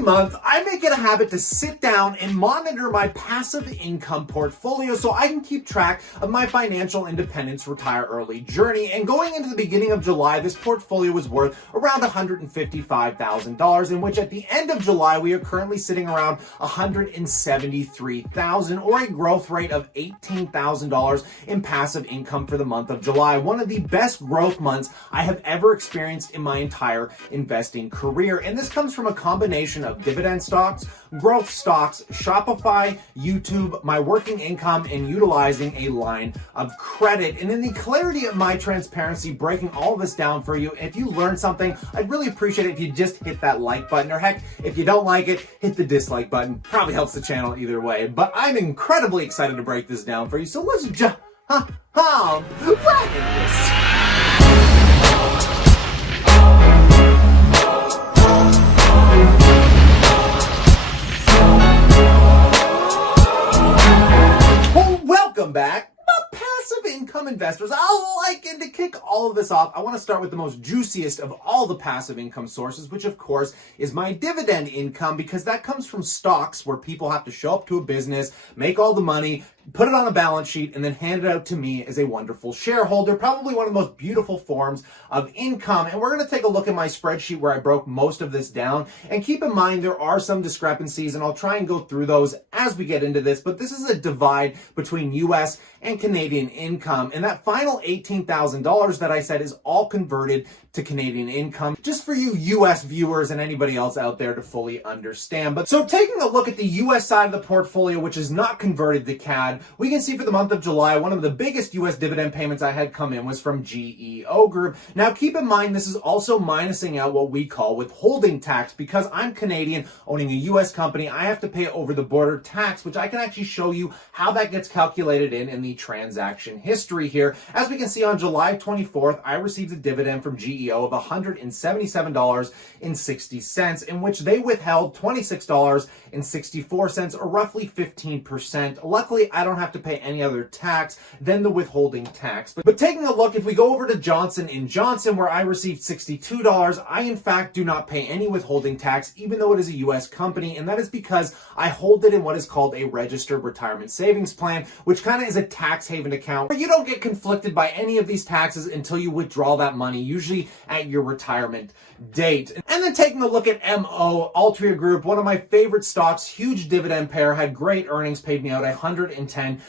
Every month, I make it a habit to sit down and monitor my passive income portfolio so I can keep track of my financial independence retire early journey. And going into the beginning of July, this portfolio was worth around $155,000, in which at the end of July, we are currently sitting around $173,000, or a growth rate of $18,000 in passive income for the month of July. One of the best growth months I have ever experienced in my entire investing career. And this comes from a combination of dividend stocks, growth stocks, Shopify, YouTube, my working income, and utilizing a line of credit. And in the clarity of my transparency, breaking all of this down for you, if you learned something, I'd really appreciate it if you just hit that like button, or heck, if you don't like it, hit the dislike button. Probably helps the channel either way. But I'm incredibly excited to break this down for you, so let's right into this. Welcome back, passive income investors. And to kick all of this off, I want to start with the most juiciest of all the passive income sources, which of course is my dividend income, because that comes from stocks where people have to show up to a business, make all the money, put it on a balance sheet, and then hand it out to me as a wonderful shareholder. Probably one of the most beautiful forms of income. And we're going to take a look at my spreadsheet where I broke most of this down. And keep in mind, there are some discrepancies, and I'll try and go through those as we get into this. But this is a divide between US and Canadian income. And that final $18,000 that I said is all converted to Canadian income, just for you US viewers and anybody else out there to fully understand. But so taking a look at the US side of the portfolio, which is not converted to CAD, we can see for the month of July, one of the biggest US dividend payments I had come in was from GEO Group. Now keep in mind, this is also minusing out what we call withholding tax. Because I'm Canadian owning a US company, I have to pay over the border tax, which I can actually show you how that gets calculated in the transaction history here. As we can see, on July 24th, I received a dividend from GEO of $177.60, in which they withheld $26.64, or roughly 15%. Luckily, I don't have to pay any other tax than the withholding tax. But taking a look, if we go over to Johnson & Johnson, where I received $62, I in fact do not pay any withholding tax, even though it is a US company, and that is because I hold it in what is called a registered retirement savings plan, which kind of is a tax haven account where you don't get conflicted by any of these taxes until you withdraw that money, usually at your retirement date. And then taking a look at MO, Altria Group, one of my favorite stocks, huge dividend payer, had great earnings, paid me out $110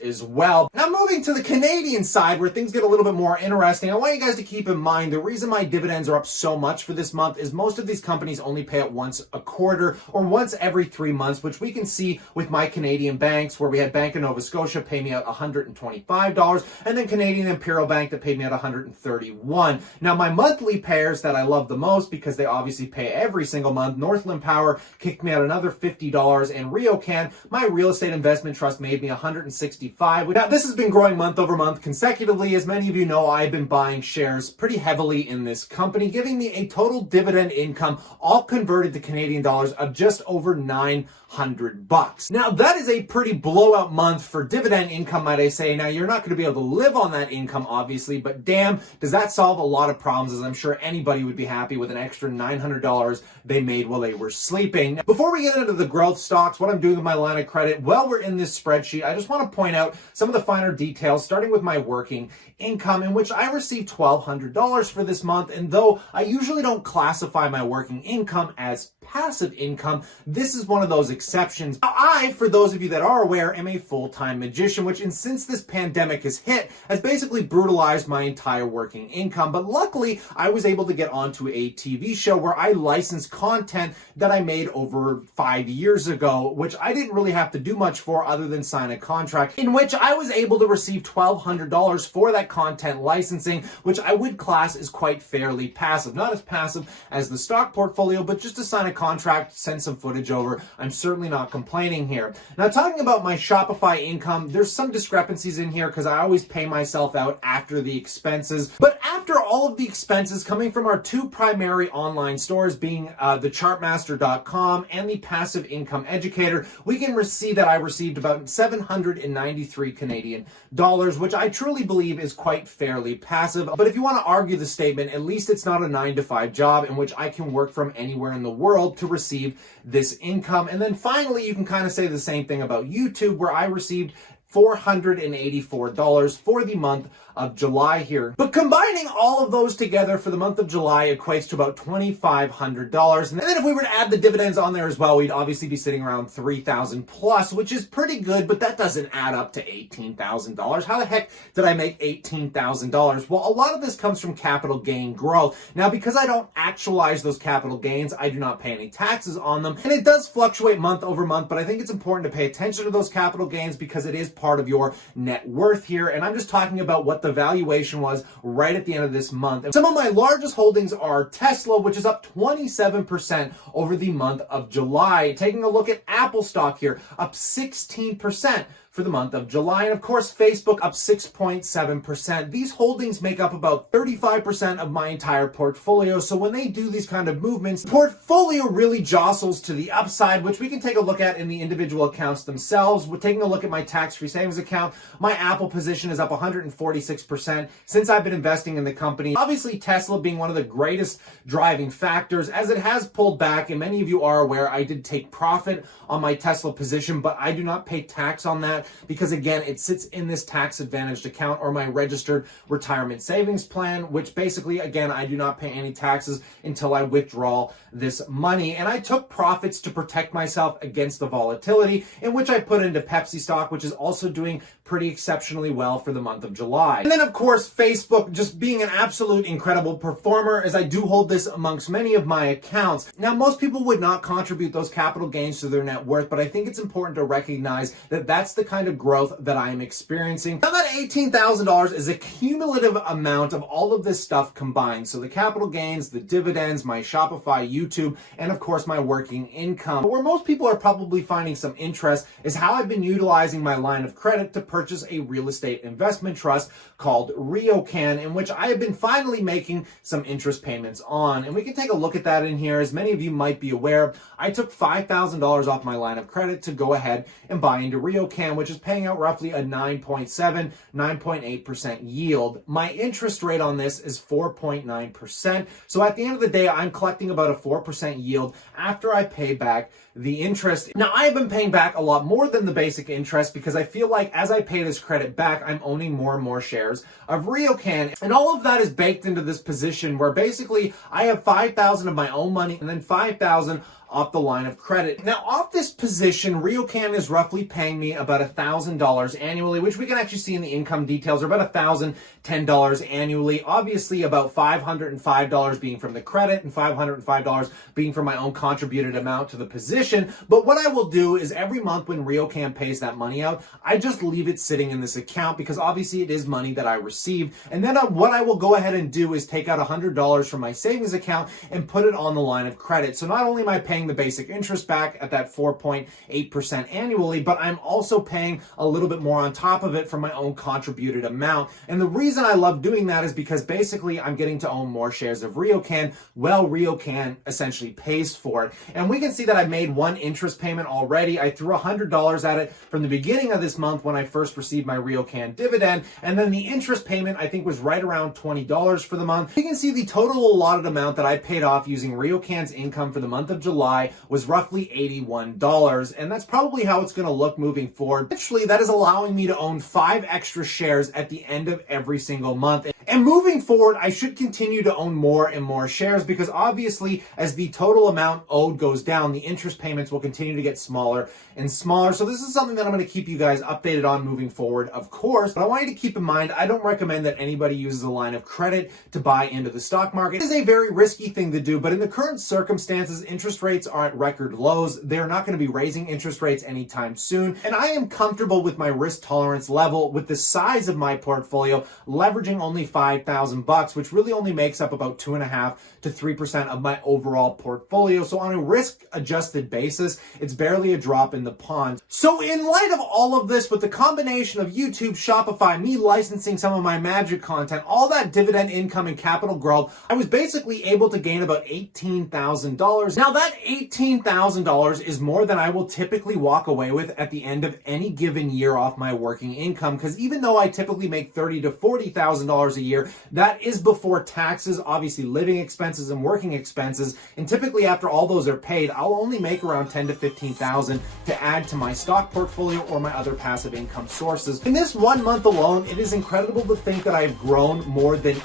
as well. Now moving to the Canadian side, where things get a little bit more interesting, I want you guys to keep in mind the reason my dividends are up so much for this month is most of these companies only pay out once a quarter or once every 3 months, which we can see with my Canadian banks, where we had Bank of Nova Scotia pay me out $125, and then Canadian Imperial Bank that paid me out $131. Now my monthly payers that I love the most, because they obviously pay every single month, Northland Power kicked me out another $50, and RioCan, my real estate investment trust, made me $165. Now this has been growing month over month consecutively. As many of you know, I've been buying shares pretty heavily in this company, giving me a total dividend income, all converted to Canadian dollars, of just over $900. Now that is a pretty blowout month for dividend income, might I say. Now you're not going to be able to live on that income, obviously, but damn, does that solve a lot of problems, as I'm sure anybody would be happy with an extra $900 they made while they were sleeping. Now, before we get into the growth stocks, what I'm doing with my line of credit, while we're in this spreadsheet, I just want to point out some of the finer details, starting with my working income, in which I received $1,200 for this month. And though I usually don't classify my working income as passive income, this is one of those exceptions. Now, I, for those of you that are aware, am a full-time magician, which, and since this pandemic has hit, has basically brutalized my entire working income. But luckily, I was able to get onto a TV show where I licensed content that I made over 5 years ago, which I didn't really have to do much for other than sign a contract, in which I was able to receive $1,200 for that content licensing, which I would class as quite fairly passive. Not as passive as the stock portfolio, but just to sign a contract, send some footage over. I'm certainly not complaining here. Now, talking about my Shopify income, there's some discrepancies in here because I always pay myself out after the expenses. But after all of the expenses coming from our two primary online stores, being the chartmaster.com and the passive income educator, we can see that I received about 793 Canadian dollars, which I truly believe is quite fairly passive. But if you want to argue the statement, at least it's not a 9-to-5 job in which I can work from anywhere in the world, world to receive this income. And then finally, you can kind of say the same thing about YouTube, where I received $484 for the month of July here. But combining all of those together for the month of July equates to about $2,500. And then if we were to add the dividends on there as well, we'd obviously be sitting around $3,000 plus, which is pretty good, but that doesn't add up to $18,000. How the heck did I make $18,000? Well, a lot of this comes from capital gain growth. Now, because I don't actualize those capital gains, I do not pay any taxes on them. And it does fluctuate month over month, but I think it's important to pay attention to those capital gains because it is part of your net worth here. And I'm just talking about what the valuation was right at the end of this month. And some of my largest holdings are Tesla, which is up 27% over the month of July. Taking a look at Apple stock here, up 16% for the month of July. And of course, Facebook up 6.7%. These holdings make up about 35% of my entire portfolio. So when they do these kind of movements, the portfolio really jostles to the upside, which we can take a look at in the individual accounts themselves. We're taking a look at my tax-free savings account. My Apple position is up 146% since I've been investing in the company. Obviously, Tesla being one of the greatest driving factors, as it has pulled back, and many of you are aware, I did take profit on my Tesla position, but I do not pay tax on that because, again, it sits in this tax advantaged account or my registered retirement savings plan, which basically, again, I do not pay any taxes until I withdraw this money. And I took profits to protect myself against the volatility, in which I put into Pepsi stock, which is also doing pretty exceptionally well for the month of July. And then, of course, Facebook just being an absolute incredible performer, as I do hold this amongst many of my accounts. Now, most people would not contribute those capital gains to their net worth, but I think it's important to recognize that that's the kind of growth that I am experiencing. Now, that $18,000 is a cumulative amount of all of this stuff combined. So the capital gains, the dividends, my Shopify, YouTube, and of course, my working income. But where most people are probably finding some interest is how I've been utilizing my line of credit to purchase a real estate investment trust called RioCan, in which I have been finally making some interest payments on. And we can take a look at that in here. As many of you might be aware, I took $5,000 off my line of credit to go ahead and buy into RioCan, which is paying out roughly a 9.7, 9.8% yield. My interest rate on this is 4.9%. So at the end of the day, I'm collecting about a 4% yield after I pay back the interest. Now, I have been paying back a lot more than the basic interest because I feel like as I pay this credit back, I'm owning more and more shares of RioCan. And all of that is baked into this position where basically I have $5,000 of my own money and then $5,000 off the line of credit. Now, off this position, RioCan is roughly paying me about $1,000 annually, which we can actually see in the income details, or about $1,010 annually. Obviously, about $505 being from the credit and $505 being from my own contributed amount to the position. But what I will do is every month when RioCan pays that money out, I just leave it sitting in this account because obviously it is money that I received. And then what I will go ahead and do is take out $100 from my savings account and put it on the line of credit. So not only am I paying the basic interest back at that 4.8% annually, but I'm also paying a little bit more on top of it from my own contributed amount. And the reason I love doing that is because basically I'm getting to own more shares of RioCan while RioCan essentially pays for it. And we can see that I made one interest payment already. I threw $100 at it from the beginning of this month when I first received my RioCan dividend. And then the interest payment, I think, was right around $20 for the month. You can see the total allotted amount that I paid off using RioCan's income for the month of July was roughly $81. And that's probably how it's going to look moving forward. Actually, that is allowing me to own 5 extra shares at the end of every single month. And moving forward, I should continue to own more and more shares because obviously as the total amount owed goes down, the interest payments will continue to get smaller and smaller. So this is something that I'm going to keep you guys updated on moving forward, of course. But I want you to keep in mind, I don't recommend that anybody uses a line of credit to buy into the stock market. It is a very risky thing to do, but in the current circumstances, interest rates are at record lows. They're not going to be raising interest rates anytime soon. And I am comfortable with my risk tolerance level with the size of my portfolio, leveraging only $5,000, which really only makes up about 2.5 to 3% of my overall portfolio. So on a risk adjusted basis, it's barely a drop in the pond. So in light of all of this, with the combination of YouTube, Shopify, me licensing some of my magic content, all that dividend income and capital growth, I was basically able to gain about $18,000. Now that $18,000 is more than I will typically walk away with at the end of any given year off my working income, because even though I typically make $30,000 to $40,000 a year. That is before taxes, obviously living expenses and working expenses. And typically after all those are paid, I'll only make around 10 to 15,000 to add to my stock portfolio or my other passive income sources. In this 1 month alone, it is incredible to think that I've grown more than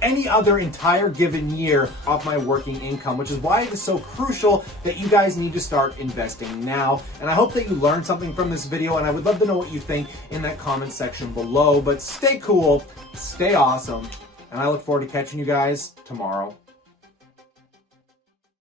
any other entire given year off my working income, which is why it is so crucial that you guys need to start investing now. And I hope that you learned something from this video, and I would love to know what you think in that comment section below. But stay cool, stay awesome, and I look forward to catching you guys tomorrow.